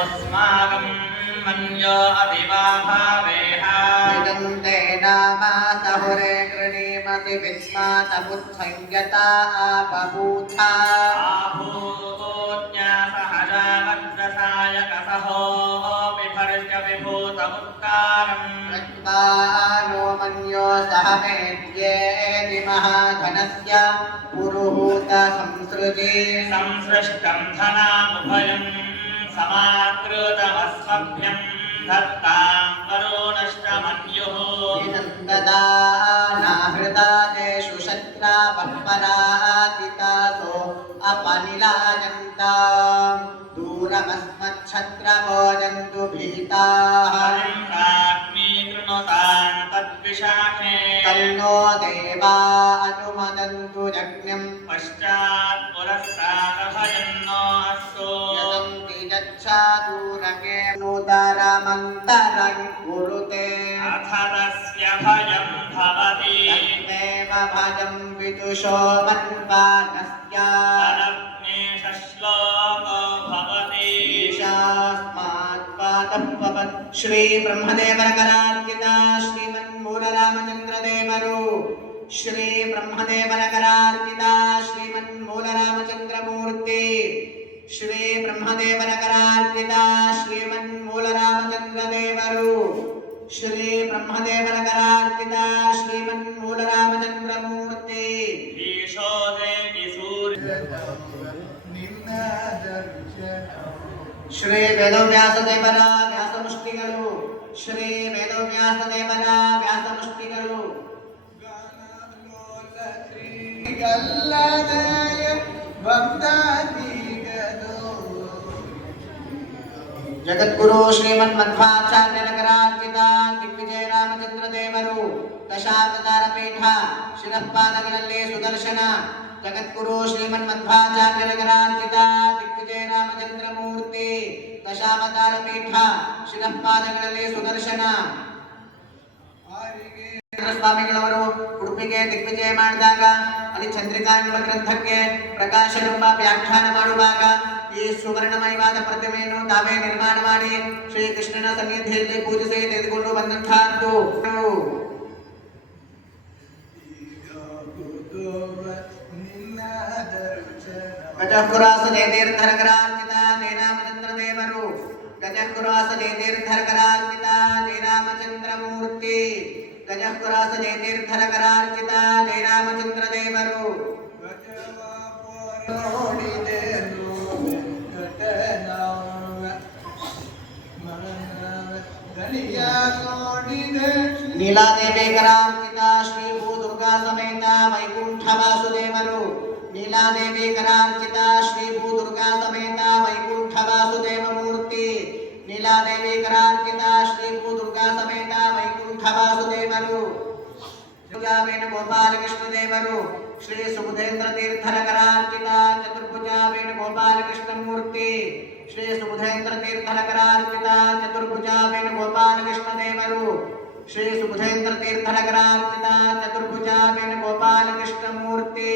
अस्माकं मन्यो अभिवाभावेह विदन्ते नामा सहुरे गृणीमति विस्मातमुत्संयता आपभूथा आभूज्ञासहजावज्रसायकसहो विभर्ग विभूतमुत्तारम् नो मन्यो सह मेद्येति महाधनस्य पुरुहूत संसृजे संसृष्टं धनामुभयं समाकृतमस्मभ्यं दत्तां वरुणश्चमन्युः नाहृता तेषु शत्रा परातितासो अपनिलायन्ताम् दूरमस्मच्छत्रभोजन्तु भीताः कृणुतान् तद्विशाखे तन्नो देवा अनुमदन्तु यज्ञम् पश्चात् पुरस्तादभयन्नो अस्तु यदन्ति यच्छादूरके नूतरमन्तरं कुरुते अथ तस्य भयं भवति तन्मेव भयं विदुषो मन्वानस्य श्लोको भवति ईशास्माद्वातः श्री ब्रह्मदेवरकरार्चिता श्रीमन्मूलरामचन्द्रदेवरु श्री ब्रह्मदेवरकरार्चिता श्रीमन्मूलरामचन्द्रमूर्ति श्री ब्रह्मदेवरकरार्चिता श्रीमन्मूलरामचन्द्रदेवरु श्री ब्रह्मदेवरकरार्चिता श्रीमन्मूलरामचन्द्रमूर्ति ईशो देवी सूर्य श्री वेदव्यासदेवर व्यासमुष्टिगळु श्री वेदव्यासदेवर व्यासमुष्टिगळु जगद्गुरु श्रीमन्मध्वाचार्यनगरार्चिता दिग्विजय रामचंद्र देವರು ದಶಾವತಾರ ಪೀಠ ಶಿರಃಪಾದಗಳಲ್ಲಿ ಸುದರ್ಶನ जगद्गुरु श्रीमन्मध्वाचार्यनगरार्चिता दिग्विजय रामचंद्र मूर्ति दशावतार पीठ ಶಿರಃಪಾದಗಳಲ್ಲಿ ಸುದರ್ಶನ ಸ್ವಾಮಿಗಳವರು ಉಡುಪಿಗೆ ದಿಗ್ವಿಜಯ ಮಾಡಿದಾಗ ಅಲ್ಲಿ ಚಂದ್ರಿಕಾ ಎಂಬ ಗ್ರಂಥಕ್ಕೆ ಪ್ರಕಾಶ ಎಂಬ ವ್ಯಾಖ್ಯಾನ ಮಾಡುವಾಗ ಈ ಸುವರ್ಣಮಯವಾದ ಪ್ರತಿಮೆಯನ್ನು ತಾವೇ ನಿರ್ಮಾಣ ಮಾಡಿ ಶ್ರೀಕೃಷ್ಣನ ಸನ್ನಿಧಿಯಲ್ಲಿ ಪೂಜಿಸಿ ತೆಗೆದುಕೊಂಡು ಬಂದಂತಹದ್ದು. ಗಜಕುರಾಸ ಜಯತೀರ್ಥರಕರಾರ್ಚಿತ ಜಯರಾಮಚಂದ್ರ ದೇವರು ಗಜಕುರಾಸ ಜಯತೀರ್ಥರಕರಾರ್ಚಿತ ಜಯರಾಮಚಂದ್ರ ಮೂರ್ತಿ ಗಜಕುರಾಸ ಜಯತೀರ್ಥರಕರಾರ್ಚಿತ ಜಯರಾಮಚಂದ್ರ ದೇವರು ನೀಲಾದೇವಿ ಕರಾರ್ಚಿತ ಶ್ರೀ ಭೂ ದುರ್ಗಾ ಸಮೇತ ವೈಕುಂಠ ವಾಸುದೇವರು ನೀಲಾದೇವಿ ಕರಾರ್ಚಿತ ಶ್ರೀ ಭೂ ದುರ್ಗಾ ಸಮೇತ ವೈಕುಂಠ ವಾಸುದೇವ ಮೂರ್ತಿ ನೀಲಾದೇವಿ ಕರಾರ್ಚಿತ ಶ್ರೀ ಭೂ ದುರ್ಗಾ ಸಮೇತ ವೈಕುಂಠ ವಾಸುದೇವರು ವೇಣುಗೋಪಾಲಕೃಷ್ಣ ದೇವರು ಶ್ರೀ ಸುಬುಧೇಂದ್ರ ತೀರ್ಥರ ಕರಾರ್ಚಿತ ಚತುರ್ಭುಜ ವೇಣುಗೋಪಾಲಕೃಷ್ಣ ಮೂರ್ತಿ ಶ್ರೀ ಸುಬುಧೇಂದ್ರ ತೀರ್ಥರ ಕರಾರ್ಚಿತ ಚತುರ್ಭುಜ ವೇಣುಗೋಪಾಲಕೃಷ್ಣ ದೇವರು ಶ್ರೀ ಸುಬುಧೇಂದ್ರ ತೀರ್ಥರ ಕರಾರ್ಚಿತ ಚತುರ್ಭುಜ ವೇಣುಗೋಪಾಲಕೃಷ್ಣ ಮೂರ್ತಿ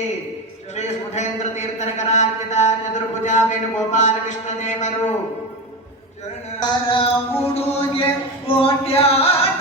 ಶ್ರೀ ಸುಬುಧೇಂದ್ರ ತೀರ್ಥರ ಕರಾರ್ಚಿತ ಚತುರ್ಭುಜ ವೇಣುಗೋಪಾಲಕೃಷ್ಣ ದೇವರು ಮುಡುಗೆ ಕೋಟ್ಯಾನ